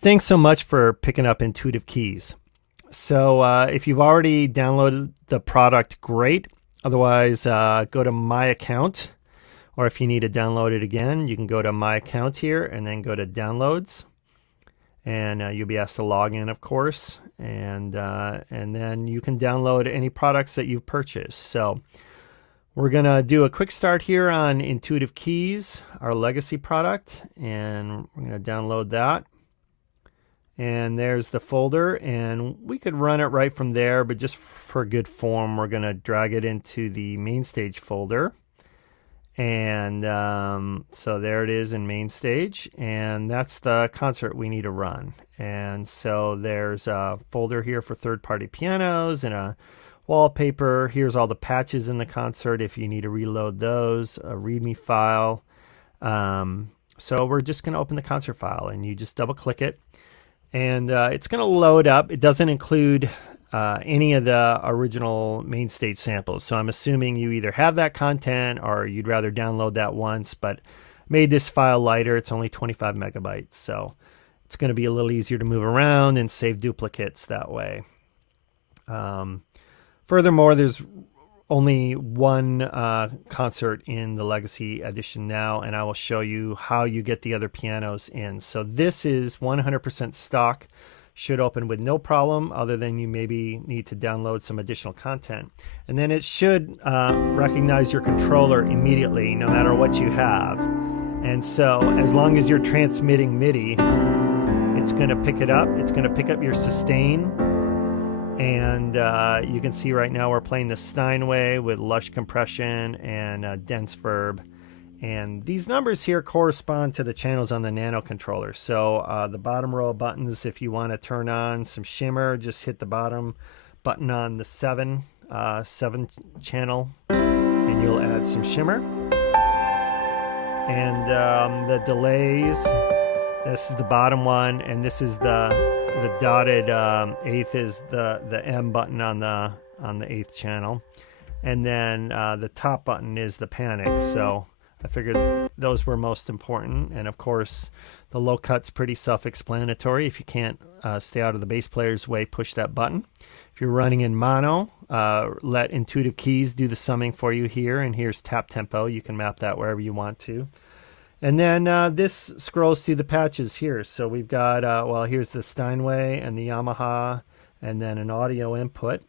Thanks so much for picking up Intuitive Keys. So if you've already downloaded the product, great. Otherwise, go to My Account, or if you need to download it again, you can go to My Account here and then go to Downloads, and you'll be asked to log in, of course, and then you can download any products that you've purchased. So we're going to do a quick start here on Intuitive Keys, our legacy product, and we're going to download that. And there's the folder, and we could run it right from there, but just for good form, we're going to drag it into the MainStage folder. And so there it is in MainStage, and that's the concert we need to run. And so there's a folder here for third-party pianos and a wallpaper. Here's all the patches in the concert if you need to reload those, a README file. So we're just going to open the concert file, and you just double-click it. And it's going to load up. It doesn't include any of the original MainStage samples. So I'm assuming you either have that content or you'd rather download that once, but made this file lighter. It's only 25 megabytes. So it's going to be a little easier to move around and save duplicates that way. Furthermore, there's only one concert in the Legacy edition now, and I will show you how you get the other pianos in. So this is 100% stock, should open with no problem, other than you maybe need to download some additional content. And then it should recognize your controller immediately, no matter what you have. And so as long as you're transmitting MIDI, it's going to pick it up. It's going to pick up your sustain. And you can see right now we're playing the Steinway with lush compression and dense verb. And these numbers here correspond to the channels on the Nano controller. So the bottom row of buttons, if you want to turn on some shimmer, just hit the bottom button on the 7 channel, and you'll add some shimmer. And the delays, this is the bottom one, and this is the dotted eighth is the M button on the 8th channel, and then the top button is the panic. So I figured those were most important, and of course the low cut's pretty self-explanatory. If you can't stay out of the bass player's way, push that button. If you're running in mono, let Intuitive Keys do the summing for you here, and here's tap tempo. You can map that wherever you want to. And then this scrolls through the patches here. So we've got, well, here's the Steinway and the Yamaha, and then an audio input.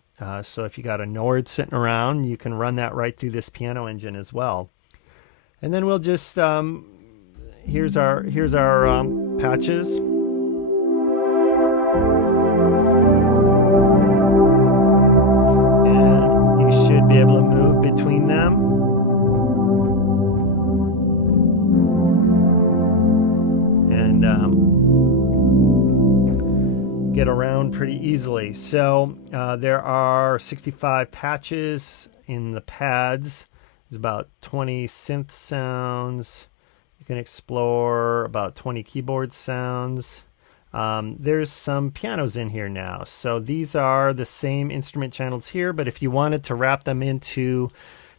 So if you got a Nord sitting around, you can run that right through this piano engine as well. And then we'll just, here's our patches. And you should be able to move between them. Get around pretty easily. So there are 65 patches in the pads. There's about 20 synth sounds. You can explore about 20 keyboard sounds. There's some pianos in here now. So these are the same instrument channels here, but if you wanted to wrap them into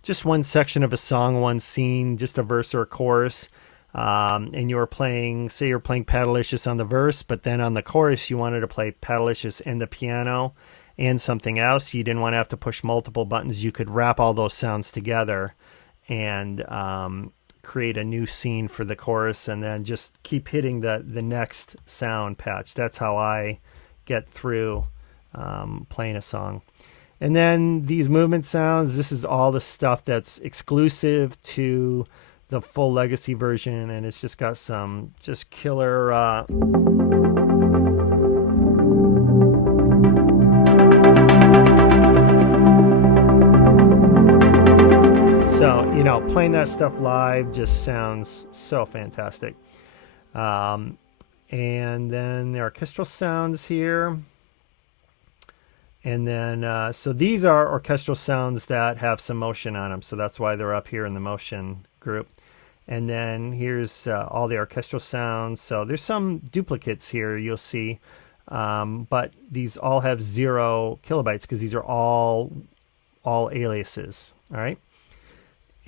just one section of a song, one scene, just a verse or a chorus, and you were playing, say you're playing Paddalicious on the verse, but then on the chorus you wanted to play Paddalicious and the piano and something else, you didn't want to have to push multiple buttons, you could wrap all those sounds together and create a new scene for the chorus, and then just keep hitting the next sound patch. That's how I get through playing a song. And then these movement sounds, this is all the stuff that's exclusive to the full Legacy version, and it's just got some just killer so, you know, playing that stuff live just sounds so fantastic. And then the orchestral sounds here. And then, so these are orchestral sounds that have some motion on them. So that's why they're up here in the motion group. And then here's all the orchestral sounds. So there's some duplicates here, you'll see. But these all have 0 kilobytes because these are all aliases. All right.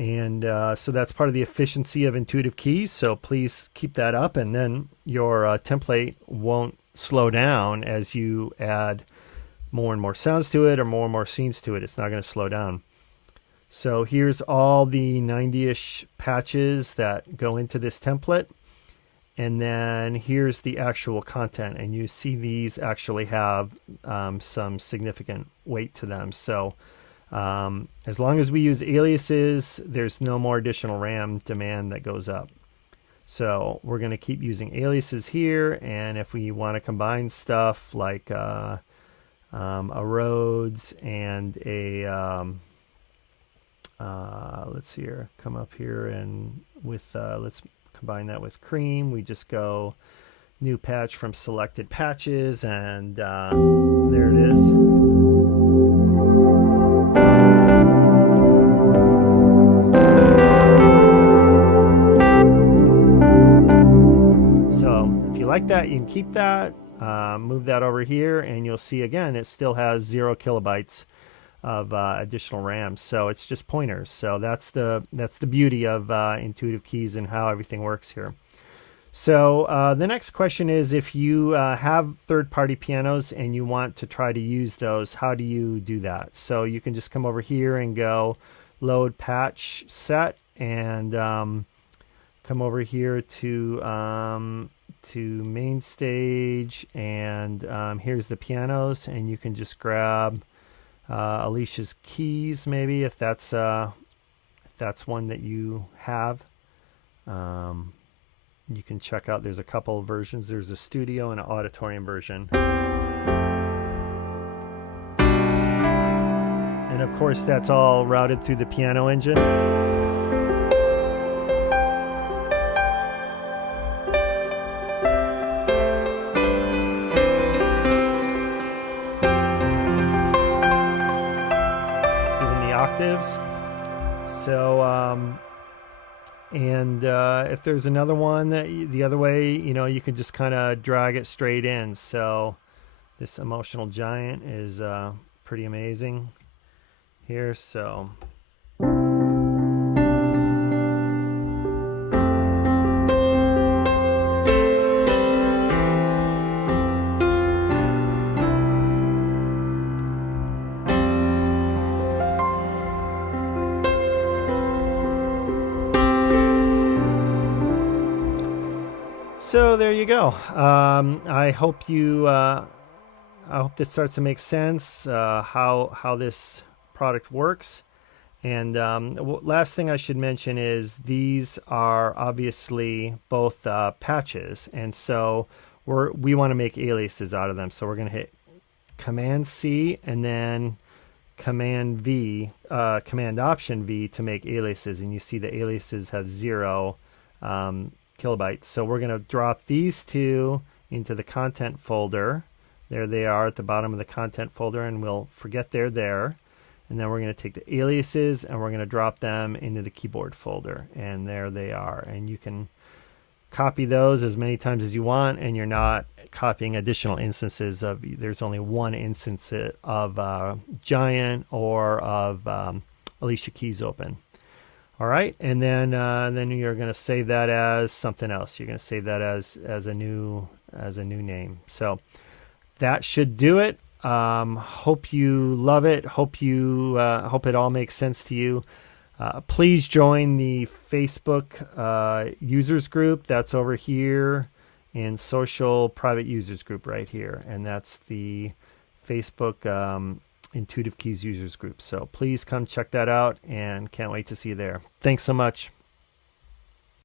And so that's part of the efficiency of Intuitive Keys. So please keep that up, and then your template won't slow down as you add more and more sounds to it or more and more scenes to it. It's not going to slow down. So here's all the 90-ish patches that go into this template. And then here's the actual content. And you see these actually have some significant weight to them. So as long as we use aliases, there's no more additional RAM demand that goes up. So we're going to keep using aliases here. And if we want to combine stuff like a Rhodes and a let's see here, come up here and with let's combine that with Cream. We just go new patch from selected patches, and there it is. So if you like that, you can keep that, move that over here, and you'll see again it still has 0 kilobytes of additional RAM. So it's just pointers. So that's the beauty of Intuitive Keys and how everything works here. So the next question is, if you have third-party pianos and you want to try to use those, how do you do that? So you can just come over here and go load patch set, and come over here to MainStage, and here's the pianos, and you can just grab Alicia's keys, maybe, if that's one that you have. You can check out, there's a couple of versions. There's a studio and an auditorium version. And of course that's all routed through the piano engine. Octaves. So and if there's another one that the other way, you can just kind of drag it straight in. So this Emotional Giant is pretty amazing here. So So there you go. I hope this starts to make sense, how this product works. And last thing I should mention is these are obviously both patches, and so we want to make aliases out of them. So we're going to hit Command C and then Command V, Command Option V to make aliases, and you see the aliases have 0 kilobytes. So we're going to drop these two into the content folder. There they are at the bottom of the content folder, and we'll forget they're there. And then we're going to take the aliases and we're going to drop them into the keyboard folder, and there they are. And you can copy those as many times as you want, and you're not copying additional instances of, there's only one instance of Giant or of Alicia Keys Open. All right, and then you're going to save that as something else. You're going to save that as a new name. So that should do it. Hope you love it. Hope it all makes sense to you. Please join the Facebook users group. That's over here in social private users group right here, and that's the Facebook Intuitive Keys users group. So please come check that out, and can't wait to see you there. Thanks so much.